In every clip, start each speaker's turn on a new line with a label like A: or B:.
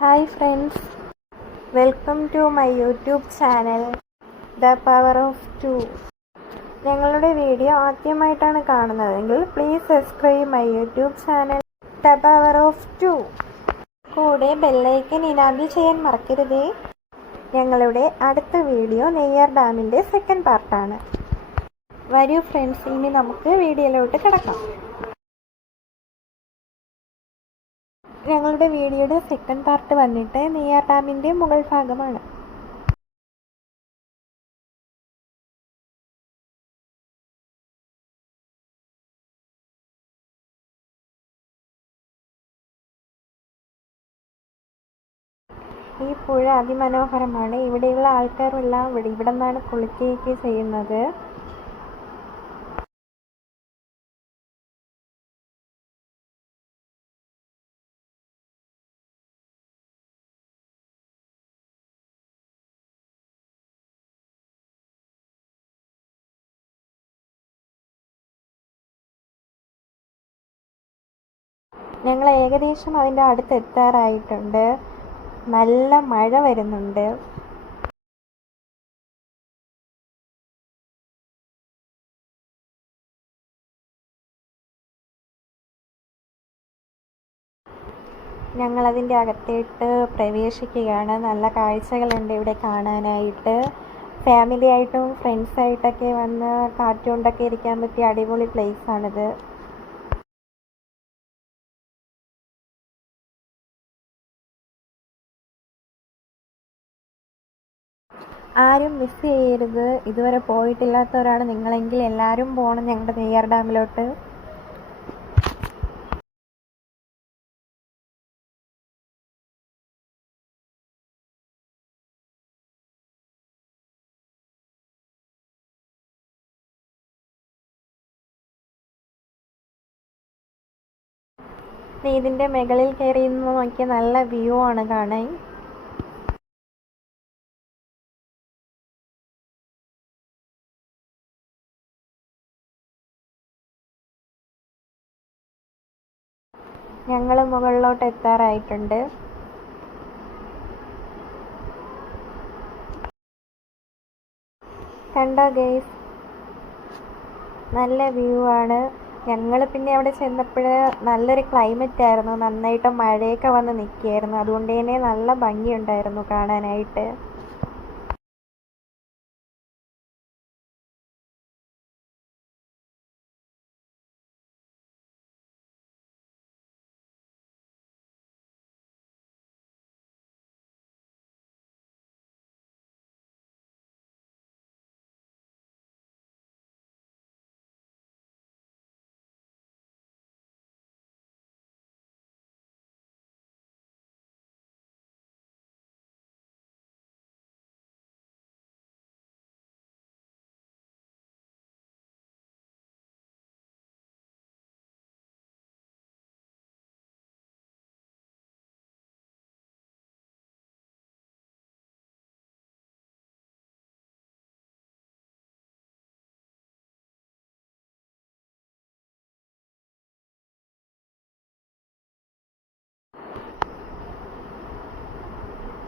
A: Hi friends welcome to my YouTube channel the power of two ഞങ്ങളുടെ video ആദ്യമായിട്ടാണ് കാണുന്നതെങ്കിൽ please subscribe my YouTube channel the power of two കൂടെ ബെല്ലൈക്കൻ enable ചെയ്യാൻ മറക്കരുതേ. ഞങ്ങളുടെ അടുത്ത വീഡിയോ നെയ്യാർ ഡാമിന്റെ സെക്കൻഡ് പാർട്ടാണ് വരൂ ഫ്രണ്ട്സ് ഇനി നമുക്ക് വീഡിയോയിലോട്ട് കിടക്കാം. ഞങ്ങളുടെ വീഡിയോയുടെ സെക്കൻഡ് പാർട്ട് വന്നിട്ട് നെയ്യാർ ഡാമിന്റെ മുകൾ ഭാഗമാണ്. ഈ പുഴ അതിമനോഹരമാണ്. ഇവിടെയുള്ള ആൾക്കാരെല്ലാം ഇവിടെ ഇവിടെ നിന്നാണ് കുളിക്കുകയൊക്കെ ചെയ്യുന്നത്. ഞങ്ങൾ ഏകദേശം അതിന്റെ അടുത്ത് എത്താറായിട്ടുണ്ട്. നല്ല മഴ വരുന്നുണ്ട്. ഞങ്ങളതിന്റെ അകത്തേട്ട് പ്രവേശിക്കുകയാണ്. നല്ല കാഴ്ചകളുണ്ട് ഇവിടെ കാണാനായിട്ട്. ഫാമിലി ആയിട്ടും ഫ്രണ്ട്സായിട്ടൊക്കെ വന്ന് കാറ്റുകൊണ്ടൊക്കെ ഇരിക്കാൻ പറ്റിയ അടിപൊളി പ്ലേസ് ആരും മിസ് ചെയ്യരുത്. ഇതുവരെ പോയിട്ടില്ലാത്തവരാണ് നിങ്ങളെങ്കിൽ എല്ലാവരും പോകണം ഞങ്ങളുടെ നെയ്യാർ ഡാമിലോട്ട്. ഇതിന്റെ മുകളിൽ കയറി നിന്ന് നോക്കിയാൽ നല്ല വ്യൂ ആണ് കാണാൻ. ഞങ്ങൾ മുകളിലോട്ട് എത്താറായിട്ടുണ്ട്. കണ്ടോ ഗേസ് നല്ല വ്യൂ ആണ്. ഞങ്ങൾ പിന്നെ അവിടെ ചെന്നപ്പോൾ നല്ലൊരു ക്ലൈമറ്റ് ആയിരുന്നു. നന്നായിട്ട് മഴയൊക്കെ വന്ന് നിൽക്കുകയായിരുന്നു. അതുകൊണ്ട് തന്നെ നല്ല ഭംഗിയുണ്ടായിരുന്നു കാണാനായിട്ട്.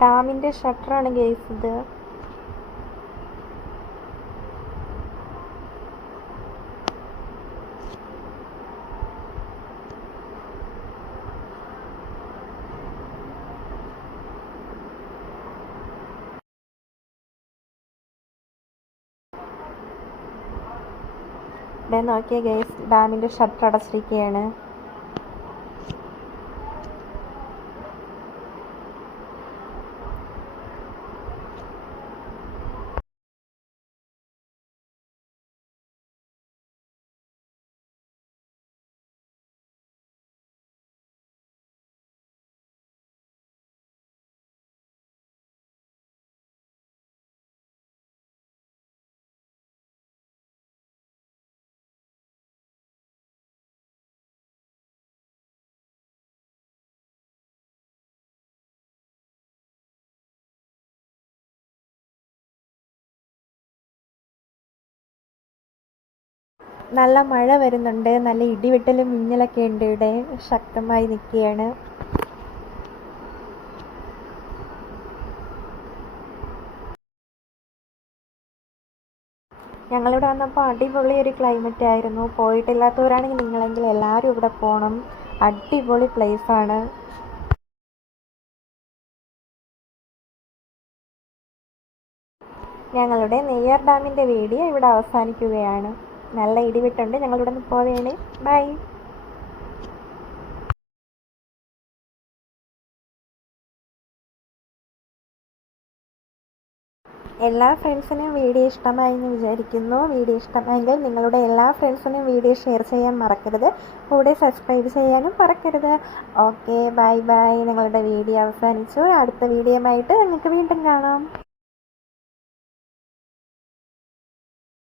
A: ഡാമിന്റെ ഷട്ടറാണ് ഗേസ് ഇത് ഇവിടെ നോക്കിയ ഗേസ് ഡാമിന്റെ ഷട്ടർ അടച്ചിരിക്കുകയാണ് നല്ല മഴ വരുന്നുണ്ട്. നല്ല ഇടിവെട്ടലും മിന്നലൊക്കെ ഉണ്ട് ഇവിടെ. ശക്തമായി നിൽക്കുകയാണ്. ഞങ്ങളിവിടെ വന്നപ്പോൾ അടിപൊളി ഒരു ക്ലൈമറ്റ് ആയിരുന്നു. പോയിട്ടില്ലാത്തവരാണെങ്കിൽ നിങ്ങളെങ്കിൽ എല്ലാവരും ഇവിടെ പോകണം അടിപൊളി പ്ലേസ് ആണ്. ഞങ്ങളുടെ നെയ്യാർ ഡാമിന്റെ വീഡിയോ ഇവിടെ അവസാനിക്കുകയാണ്. നല്ല ഇടിവിട്ടുണ്ട്. ഞങ്ങളിവിടെ നിന്ന് പോവുകയാണ് ബൈ എല്ലാ ഫ്രണ്ട്സിനും വീഡിയോ ഇഷ്ടമായി എന്ന് വിചാരിക്കുന്നു. വീഡിയോ ഇഷ്ടമായെങ്കിൽ നിങ്ങളുടെ എല്ലാ ഫ്രണ്ട്സിനും വീഡിയോ ഷെയർ ചെയ്യാൻ മറക്കരുത്. കൂടെ സബ്സ്ക്രൈബ് ചെയ്യാനും മറക്കരുത്. ഓക്കെ ബൈ ബൈ നിങ്ങളുടെ വീഡിയോ അവസാനിച്ചു. അടുത്ത വീഡിയോ ആയിട്ട് നിങ്ങൾക്ക് വീണ്ടും കാണാം.